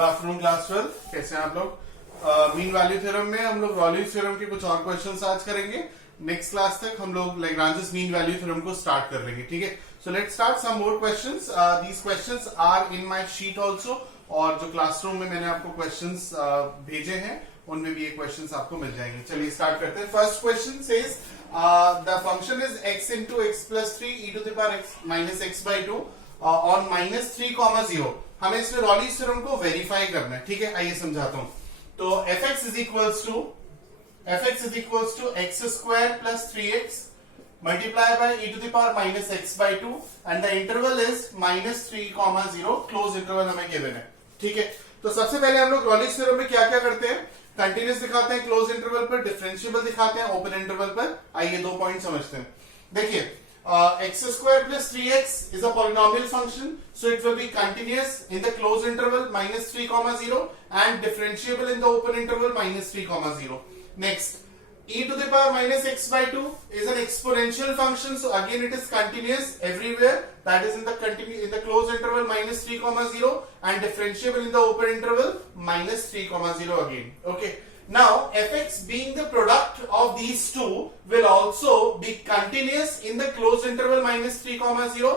Good afternoon class 12। कैसे हैं आप लोग? मीन वैल्यू थ्योरम में हम लोग रॉलिन्स थ्योरम के कुछ और क्वेश्चंस आज करेंगे। नेक्स्ट क्लास तक हम लोग लैग्रांजेस मीन वैल्यू थ्योरम को स्टार्ट कर लेंगे। ठीक है, so let's start some more questions. These questions are in my sheet also, और जो क्लासरूम में मैंने आपको क्वेश्चंस भेजे हैं उनमें भी ये क्वेश्चंस आपको मिल जाएंगे। चलिए स्टार्ट करते हैं। First question says the function is x into x plus 3 e to the power x minus x by 2 on minus 3, 0। हमें इसमें रॉलिन्स थ्योरम को वेरीफाई करना है। ठीक है, आइए समझाता हूं। तो fx is equals to x square plus 3x multiply by e to the power minus x by 2 and the interval is minus 3, 0। Close interval हमें गिवन है। ठीक है, तो सबसे पहले हम लोग रॉलिन्स थ्योरम में क्या क्या करते हैं? कंटिन्यूअस दिखाते हैं क्लोज इंटरवल पर, डिफरेंशिएबल दिखाते हैं ओपन इंटरवल पर। आइए दो पॉइंट समझते हैं। देखिए, x square plus 3x is a polynomial function, so it will be continuous in the closed interval minus 3, 0 and differentiable in the open interval minus 3, 0. Next, e to the power minus x by 2 is an exponential function, so again it is continuous everywhere, that is in the closed interval minus 3, 0 and differentiable in the open interval minus 3, 0 again. Okay. Now, fx being the product of these two will also be continuous in the closed interval minus 3, 0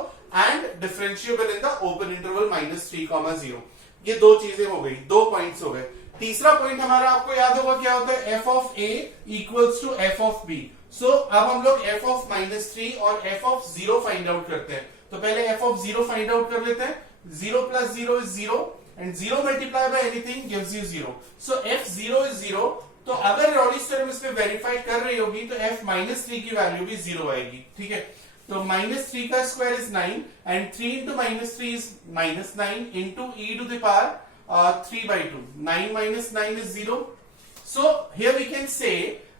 and differentiable in the open interval minus 3, 0। ये दो चीजें हो गई, दो points हो गए। तीसरा point हमारा आपको याद होगा क्या होता है? f of a equals to f of b। सो अब हम लोग f of minus 3 और f of 0 फाइंड आउट करते हैं। तो पहले f of 0 फाइंड आउट कर लेते हैं। 0 plus 0 is 0 and 0 multiplied by anything gives you 0. So f0 is 0। तो अगर रॉलिन्स थ्योरम इसमें वेरीफाई कर रही होगी तो f minus 3 की वैल्यू भी 0 आएगी। ठीक है, तो minus 3 का square is 9 and 3 into minus 3 is minus 9 into e to the power 3 by 2. 9 minus 9 is 0. So here we can say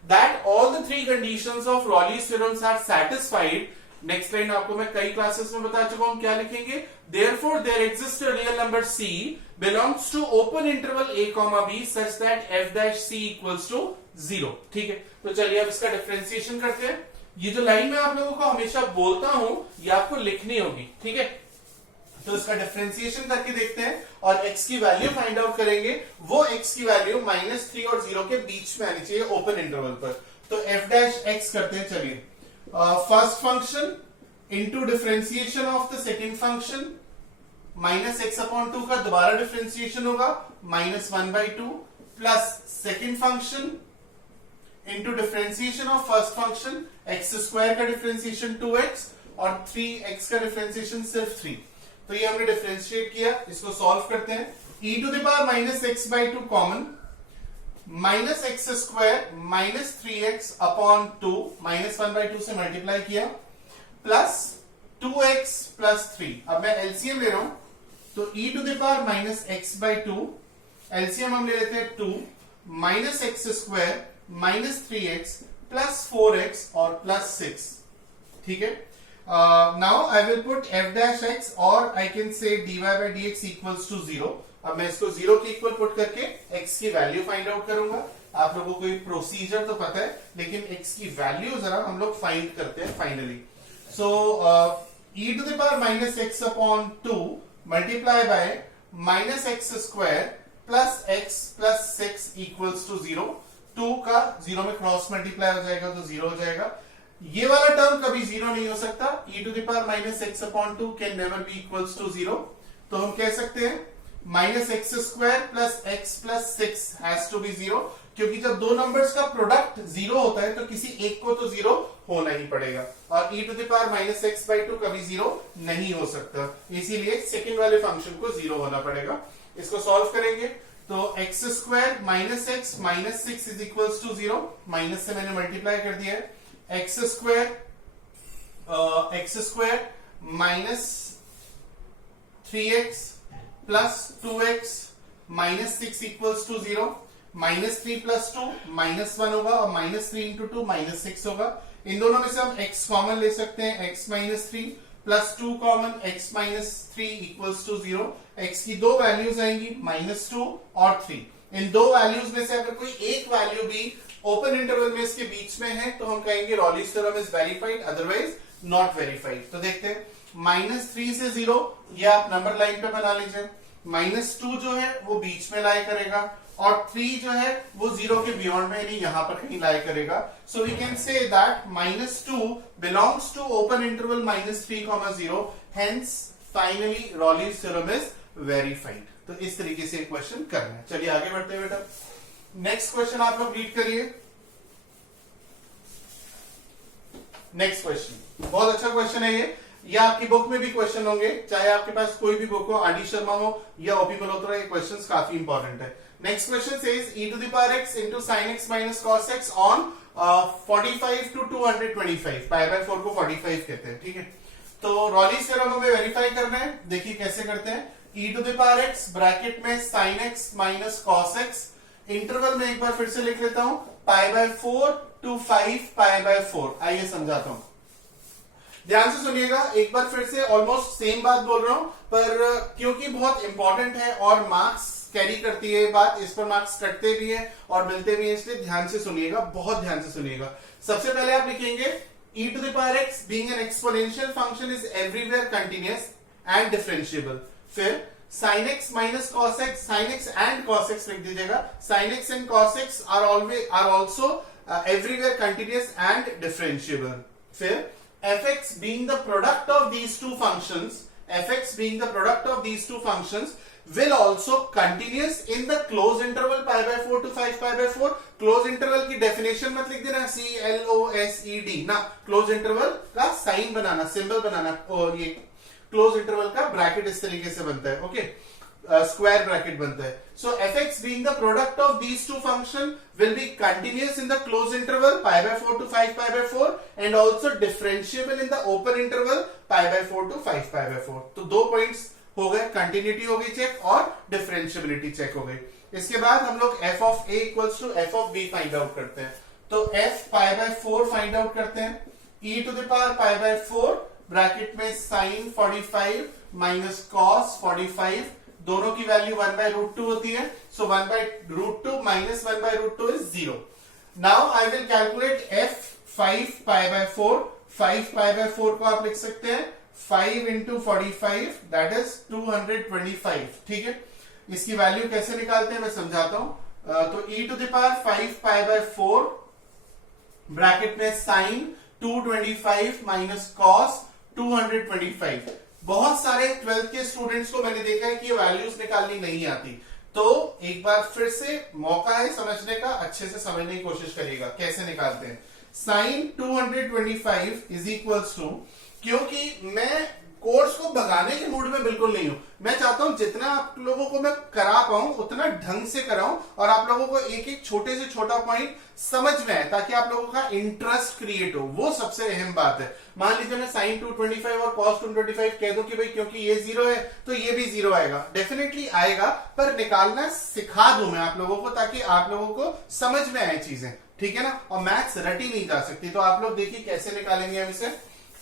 that all the three conditions of Raleigh's theorems are satisfied। Next line आपको मैं कई classes में बता चुका हूं, क्या लिखेंगे? Therefore there exists a real number c belongs to open interval a, b such that f dash c equals to 0। ठीक है, तो चलिए अब इसका डिफरेंशिएशन करते हैं। ये जो लाइन मैं आप लोगों को हमेशा बोलता हूं ये आपको लिखनी होगी। ठीक है, तो इसका डिफरेंशिएशन करके देखते हैं और x की वैल्यू फाइंड आउट करेंगे। वो x की वैल्यू -3 और 0 के बीच में आनी चाहिए ओपन इंटरवल पर। तो f डैश x करते हैं। चलिए, first function into differentiation of the second function minus x upon 2 का दोबारा डिफरेंशिएशन होगा -1/2 plus second function into differentiation of first function x square का डिफरेंशिएशन 2x और 3x का डिफरेंशिएशन सिर्फ 3। तो ये हमने डिफरेंशिएट किया, इसको सॉल्व करते हैं। e to the power minus x by 2 common, minus x square minus 3x upon 2 -1/2 से मल्टीप्लाई किया प्लस 2x प्लस 3। अब मैं एलसीएम ले रहा हूं, तो e to the power minus x by 2 LCM हम ले लेते हैं 2 minus x square minus 3x plus 4x और प्लस 6। ठीक है, now I will put f dash x और I can say dy by dx equals to 0। अब मैं इसको 0 के इक्वल पुट करके x की वैल्यू फाइंड आउट करूंगा। आप लोगों को ये प्रोसीजर तो पता है, लेकिन x की वैल्यू जरा हम लोग फाइंड करते हैं finally. So e to the power minus x upon 2 multiply by minus x square plus x plus 6 equals to 0। 2 का 0 में क्रॉस मल्टीप्लाई हो जाएगा तो 0 हो जाएगा। ये वाला टर्म कभी 0 नहीं हो सकता। e to the power minus x upon 2 can never be equals to 0। तो हम कह सकते हैं minus x square plus x plus 6 has to be 0, क्योंकि जब दो नंबर्स का प्रोडक्ट 0 होता है तो किसी एक को तो 0 होना ही पड़ेगा, और e to the power minus x by 2 कभी 0 नहीं हो सकता, इसीलिए सेकेंड वाले फंक्शन को 0 होना पड़ेगा। इसको सॉल्व करेंगे तो x square minus x minus 6 is equals to 0। Minus से मैंने मल्टीप्लाई कर दिया है। X square minus 3x plus 2x minus 6 equals to 0। Minus 3 plus 2 -1 होगा और -3 इंटू 2 -6 होगा। इन दोनों में से हम x कॉमन ले सकते हैं, x minus 3 plus 2 common, x minus 3 equals to 0। x की दो वैल्यूज आएंगी -2 और 3। इन दो वैल्यूज में से अगर कोई एक वैल्यू भी ओपन इंटरवल में इसके बीच में है तो हम कहेंगे Rollins theorem is verified, otherwise not verified. तो देखते हैं -3 से 0, ये आप नंबर लाइन पे बना लीजिए। -2 जो है वो बीच में लाई करेगा और 3 जो है वो 0 के बियॉन्ड में यानी यहां पर कहीं लाई करेगा. So we can say that -2 belongs to open interval -3, 0. Hence finally Rolle's theorem is verified. तो इस तरीके से क्वेश्चन करना है. चलिए आगे बढ़ते हैं बेटा. नेक्स्ट क्वेश्चन आप लोग रीड करिए. नेक्स्ट क्वेश्चन बहुत अच्छा क्वेश्चन है ये आपकी बुक में भी क्वेश्चन होंगे, चाहे आपके पास कोई भी बुक हो, आरडी शर्मा हो या ओपी मल्होत्रा, ये क्वेश्चंस काफी इंपॉर्टेंट है. Next question says e⁻x into sin x minus cos x on 45 to 225. π/4 को 45 कहते हैं. ठीक है, तो रॉलीज थ्योरम हमें वेरीफाई करना है. देखिए कैसे करते हैं. e⁻x ब्रैकेट में sin x minus cos x, interval में एक बार फिर से लिख लेता हूं π/4 to 5 π/4. आइए समझाता हूं, ध्यान से सुनिएगा. एक बार फिर से ऑलमोस्ट सेम बात बोल रहा हूं, पर क्योंकि बहुत इंपॉर्टेंट है और मार्क्स कैरी करती है बात, इस पर मार्क्स कटते भी है और मिलते भी है, इसलिए ध्यान से सुनिएगा, बहुत ध्यान से सुनिएगा. सबसे पहले आप लिखेंगे e⁻x being an exponential function is everywhere continuous and differentiable. फिर sin x minus cos x, sin x and cos x लिख दीजिएगा. sin x and cos x are also everywhere continuous and differentiable. फिर fx being the product of these two functions will also continuous in the closed interval π/4 to 5 π/4. Close interval की definition मत लिख देना CLOSED ना, close interval का sign बनाना, symbol बनाना, और ये close interval का ब्रैकेट इस तरीके से बनता है. ओके, स्क्वायर ब्रैकेट बनता है. सो fx being the product of these two function will be continuous in the closed interval π/4 to 5 π/4 and also differentiable in the open interval π/4 to 5 π/4. तो दो पॉइंट्स हो गए, कंटिन्यूटी हो गई चेक और डिफरेंशियबिलिटी चेक हो गई. इसके बाद हम लोग f of a equals to f of b find out करते हैं. तो f π/4 फाइंड आउट करते हैं. e⁻π/4 ब्रैकेट में sin 45 माइनस cos 45, दोनों की वैल्यू 1/√2 होती है. सो 1/√2 minus 1/√2 is 0. Now I will calculate f 5 π/4. 5 π/4 को आप लिख सकते हैं 5 into 45 दैट इज 225. ठीक है, इसकी वैल्यू कैसे निकालते हैं मैं समझाता हूं. तो e⁻5 π/4 ब्रैकेट में sin 225 माइनस cos 225. बहुत सारे 12th के स्टूडेंट्स को मैंने देखा है कि ये वैल्यूज निकालनी नहीं आती, तो एक बार फिर से मौका है समझने का, अच्छे से समझने की कोशिश करिएगा कैसे निकालते हैं. sin 225 इज इक्वल्स टू, क्योंकि मैं कोर्स को भगाने के मूड में बिल्कुल नहीं हूं, मैं चाहता हूं जितना आप लोगों को मैं करा पाऊं उतना ढंग से कराऊं और आप लोगों को एक एक छोटे से छोटा पॉइंट समझ में आए ताकि आप लोगों का इंटरेस्ट क्रिएट हो. वो सबसे अहम बात है. मान लीजिए मैं sin 225 और cos 225 कह दूं कि भाई क्योंकि ये 0 है तो ये भी 0 आएगा. डेफिनेटली आएगा, पर निकालना सिखा दूं मैं आप लोगों को ताकि आप लोगों को समझ में आए चीजें. ठीक है ना, और मैथ्स रटी नहीं जा सकती. तो आप लोग देखिए कैसे निकालेंगे. हम इसे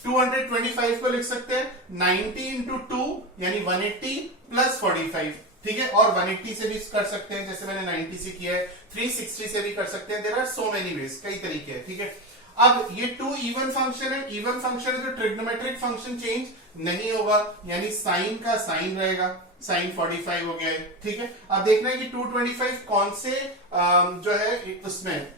225 को लिख सकते हैं 90 into 2 यानी 180 प्लस 45. ठीक है, और 180 से भी कर सकते हैं जैसे मैंने 90 से किया है, 360 से भी कर सकते हैं. There are so many ways, कई तरीके हैं. ठीक है, अब ये 2 इवन फंक्शन है. इवन फंक्शन है तो ट्रिग्नोमेट्रिक फंक्शन चेंज नहीं होगा, यानी साइन का साइन रहेगा. साइन 45 हो गया है. ठीक है, अब देखना है कि 225 कौन से जो है उसमें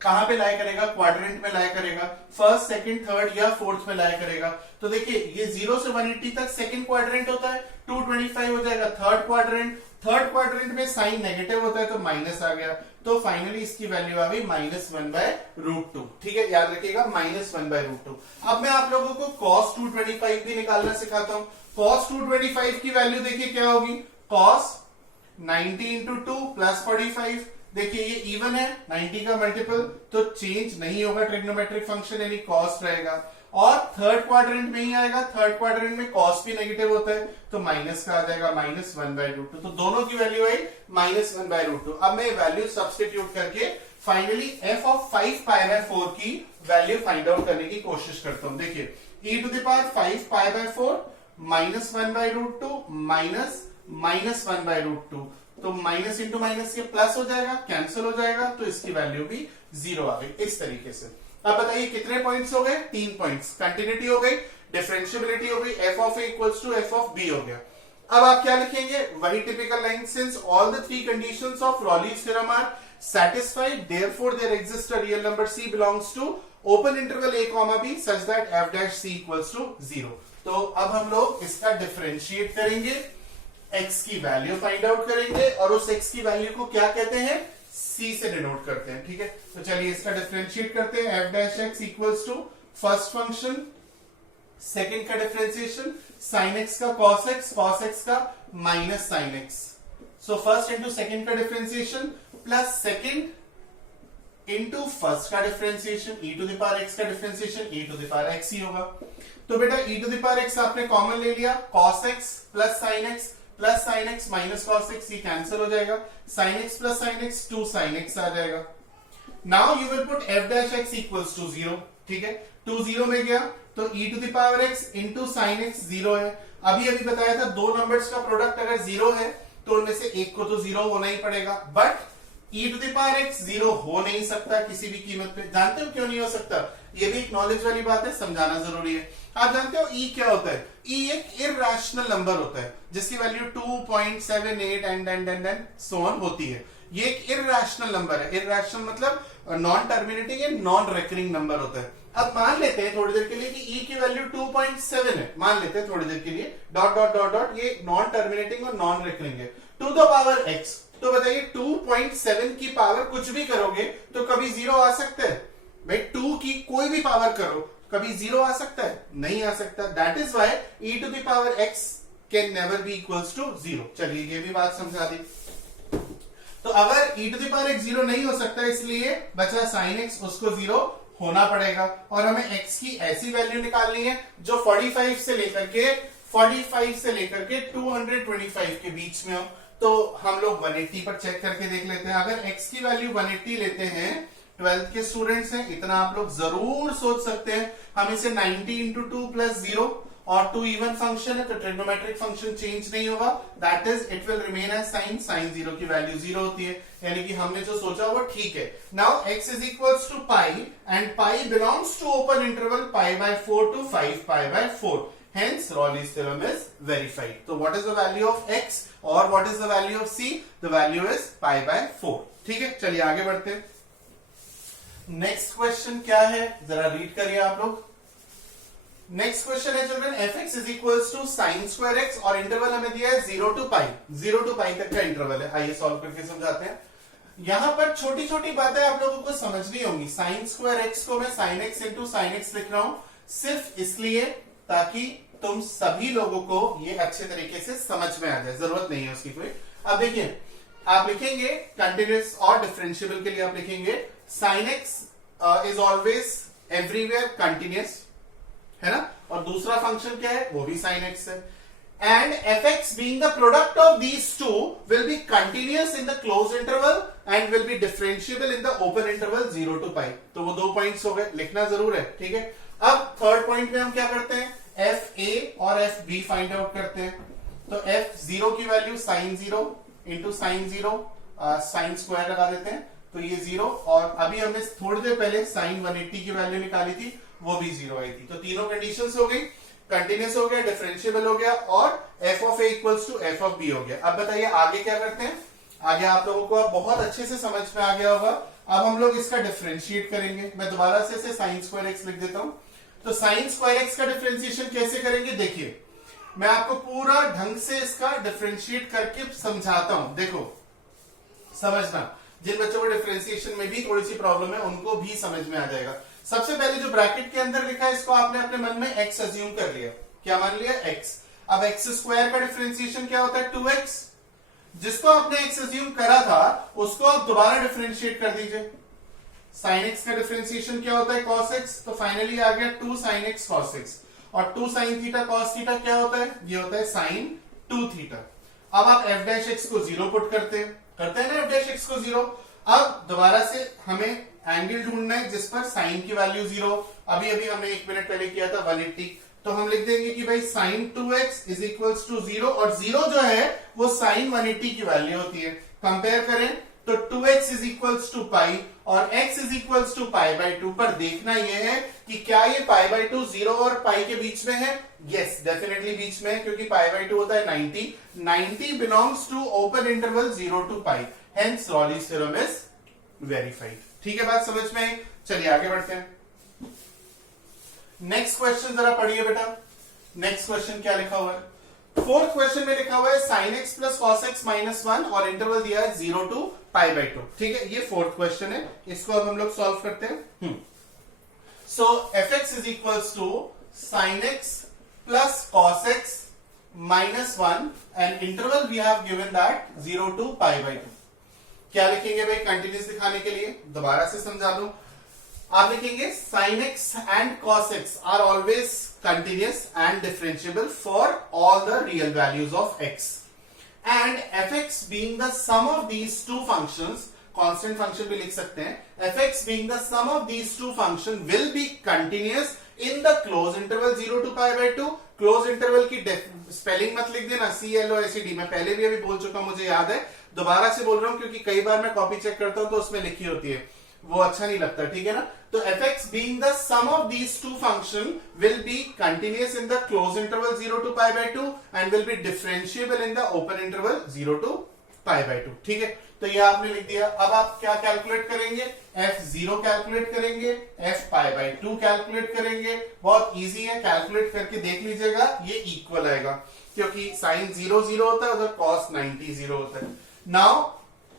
कहां पे लाई करेगा, क्वाड्रेंट में लाई करेगा, फर्स्ट सेकंड थर्ड या फोर्थ में लाई करेगा. तो देखिए ये 0 से 180 तक सेकंड क्वाड्रेंट होता है, 225 हो जाएगा थर्ड क्वाड्रेंट. थर्ड क्वाड्रेंट में साइन नेगेटिव होता है तो माइनस आ गया. तो फाइनली इसकी वैल्यू आ गई -1/√2. ठीक है, याद रखिएगा -1/√2. अब मैं आप लोगों को cos 225 भी निकालना सिखाता हूं. cos 225 की वैल्यू देखिए क्या होगी. cos 90 into 2 plus 45. देखिए ये इवन है, 90 का मल्टीपल, तो चेंज नहीं होगा ट्रिग्नोमेट्रिक फंक्शन यानी कॉस रहेगा. और थर्ड क्वाड्रेंट में ही आएगा, थर्ड क्वाड्रेंट में कॉस भी नेगेटिव होता है तो माइनस का आ जाएगा -1/√2. तो दोनों की वैल्यू आई -1/√2. अब मैं वैल्यू सब्स्टिट्यूट करके फाइनली f of 5 π/4 की वैल्यू फाइंड आउट करने की कोशिश करता हूं. देखिए e⁻5 π/4 -1/√2 -1/√2, तो माइनस इंटू माइनस ये प्लस हो जाएगा, कैंसिल हो जाएगा, तो इसकी वैल्यू भी 0 आ गई. इस तरीके से अब बताइए कितने पॉइंट्स हो गए. 3 पॉइंट्स. कंटिन्यूटी हो गई, डिफरेंशियबिलिटी हो गई, f of a equals to f of b हो गया. अब आप क्या लिखेंगे, वही typical line, since all the three conditions of Rolle's theorem are satisfied, therefore there exists a real number c belongs to open interval a comma b such that f dash c equals to 0. तो अब हम लोग इसका differentiate करेंगे, x की value find out करेंगे और उस x की वैल्यू को क्या कहते हैं, c से डिनोट करते हैं, ठीक है। तो चलिए इसका डिफरेंशिएट करते हैं, f dash x equals to first function, second का डिफरेंशिएशन sin x का cos x का minus sin x, so first into second का differentiation plus second into first का differentiation, e to the power x का differentiation e to the power x ही होगा। तो बेटा e to the power x आपने common ले लिया, cos x plus sin x minus cos x, ये कैंसिल हो जाएगा, sin x plus sin x 2 sin x आ जाएगा। Now you will put f dash x equals to 0, ठीक है, 2 0 में गया तो e to the power x into sin x 0 है। अभी बताया था दो नंबर्स का प्रोडक्ट अगर 0 है तो उनमें से एक को तो 0 होना ही पड़ेगा, but e to the power x 0 हो नहीं सकता किसी भी कीमत पे। जानते हो क्यों नहीं हो सकता, ये भी एक नॉलेज वाली बात है, समझाना जरूरी है। आप जानते हो e क्या होता है, e एक इर्रेशनल नंबर होता है जिसकी वैल्यू 2.78 एंड सो ऑन होती है। ये एक इर्रेशनल नंबर है, इर्रेशनल मतलब नॉन टर्मिनेटिंग या नॉन रिकरिंग नंबर होता है। अब मान लेते हैं थोड़ी देर के लिए कि e की वैल्यू 2.7 है, मान लेते हैं थोड़ी देर के लिए, डॉट डॉट डॉट डॉट, ये नॉन टर्मिनेटिंग और नॉन रिकरिंग है, टू द पावर x। तो बताइए 2.7 की पावर कुछ भी करोगे तो कभी 0 आ सकता है भाई, 2 की कोई भी पावर करो कभी 0 आ सकता है, नहीं आ सकता। That is why e to the power x can never be equals to 0। चलिए ये भी बात समझा दी। तो अगर e to the power x 0 नहीं हो सकता, इसलिए बचा sin x, उसको 0 होना पड़ेगा और हमें x की ऐसी वैल्यू निकालनी है जो 45 से लेकर के 225 के बीच में हो। तो हम लोग 180 पर चेक करके देख लेते हैं। अगर x की वैल्यू 180 लेते हैं, 12th के स्टूडेंट्स हैं, इतना आप लोग जरूर सोच सकते हैं, हम इसे 90 इंटू 2 प्लस 0 और 2 इवन फंक्शन है तो ट्रिग्नोमेट्रिक फंक्शन चेंज नहीं होगा, that is it will remain as sin 0 की वैल्यू 0 होती है, यानी कि हमने जो सोचा वो ठीक है। Now x is equals to pi and pi belongs to open interval pi by 4 to 5 pi by 4, hence Raleigh's theorem is verified. So what is the value of x or what is the value of c? The value is pi by 4. ठीक है, चलिए आगे बढ़ते हैं। Next question क्या है, जरा read करिए आप लोग। नेक्स्ट क्वेश्चन है children, fx is equals to sine square x और इंटरवल हमें दिया है 0 टू पाई तक का इंटरवल है। आइए सॉल्व करके समझाते हैं। यहां पर छोटी छोटी बातें आप लोगों को समझनी होंगी। साइन स्क्वायर x को मैं sine x into sine x लिख रहा हूं सिर्फ इसलिए ताकि तुम सभी लोगों को ये अच्छे तरीके से समझ में आ जाए, जरूरत नहीं है उसकी कोई। अब देखिए, आप लिखेंगे कंटिन्यूअस और डिफरेंशिएबल के लिए आप लिखेंगे sin x is always everywhere continuous, है ना, और दूसरा फंक्शन क्या है, वो भी sin x है। And fx being the product of these two will be continuous in the closed interval and will be differentiable in the open interval 0 to pi। तो वो 2 पॉइंट्स हो गए, लिखना जरूर है, ठीक है। अब थर्ड पॉइंट में हम क्या करते हैं, एफ ए और एफ बी फाइंड आउट करते हैं। तो एफ 0 की value sin 0 into sine 0 sine square लगा देते हैं, तो ये 0, और अभी हमने थोड़ी देर पहले sin 180 की वैल्यू निकाली थी, वो भी 0 आई थी। तो तीनों कंडीशंस हो गई, कंटिन्यूअस हो गया, डिफरेंशिएबल हो गया और F of A equals to F of B हो गया। अब बताइए आगे क्या करते हैं, आगे आप लोगों को अब बहुत अच्छे से समझ में आ गया होगा। अब हम लोग इसका डिफरेंशिएट करेंगे। मैं दोबारा से इसे साइन स्क्वायर एक्स लिख देता हूं। तो साइन स्क्वायर एक्स का डिफरेंशिएशन कैसे करेंगे, देखिए मैं आपको पूरा ढंग से इसका डिफरेंशिएट करके समझाता हूं। देखो समझना, जिन बच्चों को डिफरेंशिएशन में भी थोड़ी सी प्रॉब्लम है उनको भी समझ में आ जाएगा। सबसे पहले जो ब्रैकेट के अंदर लिखा है इसको आपने अपने मन में x अज्यूम कर लिया। क्या मान लिया, x। अब x स्क्वायर का डिफरेंशिएशन क्या होता है, 2x। जिसको आपने x अज्यूम करा था उसको आप दोबारा डिफरेंशिएट कर दीजिए। sin x का डिफरेंशिएशन क्या होता है, cos x। तो फाइनली आ गया 2 sin x cos x, और 2 sin थीटा cos थीटा क्या होता है, ये होता है sin 2 थीटा। अब आप f डैश x को 0 पुट करते हैं ना, f डैश x को 0। अब दोबारा से हमें एंगल ढूंढना है जिस पर साइन की वैल्यू 0, अभी हमने 1 मिनट पहले किया था 180। तो हम लिख देंगे कि भाई sin 2x is equals to 0, और 0 जो है वो sin 180 की वैल्यू होती है। कंपेयर करें तो 2x is equals to pi और x is equals to pi by 2 पर देखना यह है कि क्या ये पाई बाई 2 0 और पाई के बीच में है। यस डेफिनेटली बीच में है, क्योंकि पाई बाई 2 होता है 90 belongs to open interval 0 to pi, hence Rolle's theorem is verified. ठीक है, बात समझ में आई। चलिए आगे बढ़ते हैं। नेक्स्ट क्वेश्चन जरा पढ़िए बेटा। नेक्स्ट क्वेश्चन क्या लिखा हुआ है? फोर्थ क्वेश्चन में लिखा हुआ है sin x plus cos x minus 1 और इंटरवल दिया है 0 टू पाई बाई 2। ठीक है, ये फोर्थ क्वेश्चन है, इसको अब हम लोग सॉल्व करते हैं। So f x is equals to sin x plus cos x minus 1 and interval we have given that 0 to pi by 2। क्या लिखेंगे भाई कंटिन्यूस दिखाने के लिए? दोबारा से समझा दूं, आप लिखेंगे sin x and cos x are always continuous and differentiable for all the real values of x, and fx being the sum of these two functions, constant function भी लिख सकते हैं, fx being the sum of these two function will be continuous in the closed interval 0 to pi by 2। Close interval की spelling मत लिख देना CLOSED, मैं पहले भी अभी बोल चुका, मुझे याद है, दोबारा से बोल रहा हूं क्योंकि कई बार मैं कॉपी चेक करता हूं तो उसमें लिखी होती है, वो अच्छा नहीं लगता। ठीक है ना? तो fx being the sum of these two function will be continuous in the closed interval 0 to pi by 2 and will be differentiable in the open interval 0 to pi by 2। ठीक है, तो ये आपने लिख दिया। अब आप क्या कैलकुलेट करेंगे? f0 कैलकुलेट करेंगे, f पाई बाई 2 कैलकुलेट करेंगे। बहुत इजी है, कैलकुलेट करके देख लीजिएगा, ये इक्वल आएगा क्योंकि साइन 0 0 होता है, उधर कॉस 90 0 होता है। नाउ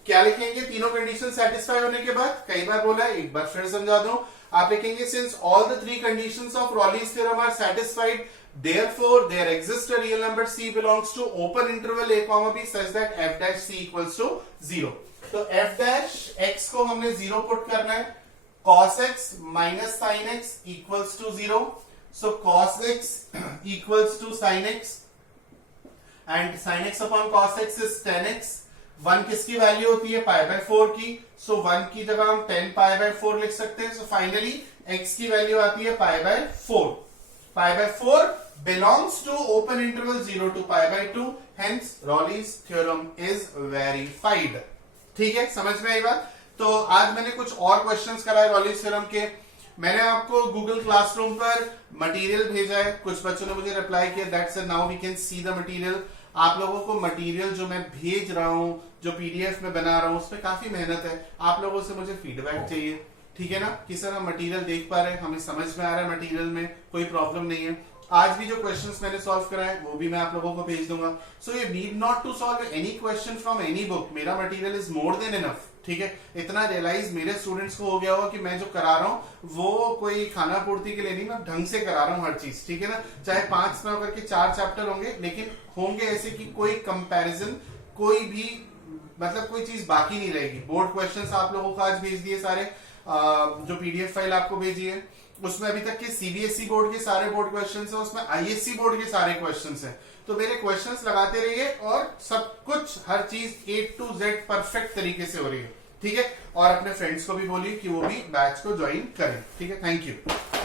क्या लिखेंगे? तीनों कंडीशन सेटिस्फाई होने के बाद, कई बार बोला है, एक बार फिर समझा दूं, आप लिखेंगे since all the three conditions of Rolle's theorem are satisfied, therefore there exists a real number c belongs to open interval a comma b such that f dash c equals to 0। तो f dash x को हमने 0 put करना है, cos x minus sin x equals to 0, so cos x equals to sin x and sin x upon cos x is 10x। 1 किसकी value होती है? Pi by 4 की, सो 1 की जगह हम 10 पाई बाय 4 लिख सकते हैं। सो फाइनली x की वैल्यू आती है pi by 4। Pi by 4 belongs to open interval 0 to pi by 2, hence Rolle's theorem is verified. ठीक है, समझ में आई बात? तो आज मैंने कुछ और क्वेश्चंस कराए रॉलीज थ्योरम के। मैंने आपको गूगल क्लासरूम पर मटेरियल भेजा है, कुछ बच्चों ने मुझे रिप्लाई किया, that's it, now we can see the material. आप लोगों को मटेरियल जो मैं भेज रहा हूं, जो पीडीएफ में बना रहा हूं, उसमें काफी मेहनत है, आप लोगों से मुझे फीडबैक चाहिए। ठीक है ना, कि सर हम मटेरियल देख पा रहे हैं, हमें समझ में आ रहा है, मटेरियल में कोई प्रॉब्लम नहीं है। आज भी जो क्वेश्चंस मैंने सॉल्व कराए वो भी मैं आप लोगों को भेज दूंगा। So you need not to solve any question from any book, मेरा material is more than enough. ठीक है, इतना रियलाइज मेरे स्टूडेंट्स को हो गया होगा कि मैं जो करा रहा हूँ वो कोई खाना पूर्ति के लिए नहीं, मैं ढंग से करा रहा हूँ हर चीज। ठीक है ना, चाहे 5 ना होकर के 4 चैप्टर होंगे, लेकिन होंगे ऐसे कि कोई कंपैरिजन, कोई भी मतलब कोई चीज बाकी नहीं रहेगी। बोर्ड क्वेश्चंस आप लोगों को आज भेज दिए सारे, जो पीडीएफ फाइल आपको भेजी है उसमें अभी तक के सीबीएसई बोर्ड के सारे बोर्ड क्वेश्चंस हैं, उसमें आईएससी बोर्ड के सारे क्वेश्चंस हैं। तो मेरे क्वेश्चंस लगाते रहिए और सब कुछ हर चीज A to Z परफेक्ट तरीके से हो रही है। ठीक है, और अपने फ्रेंड्स को भी बोलिए कि वो भी बैच को ज्वाइन करें। ठीक है, थैंक यू।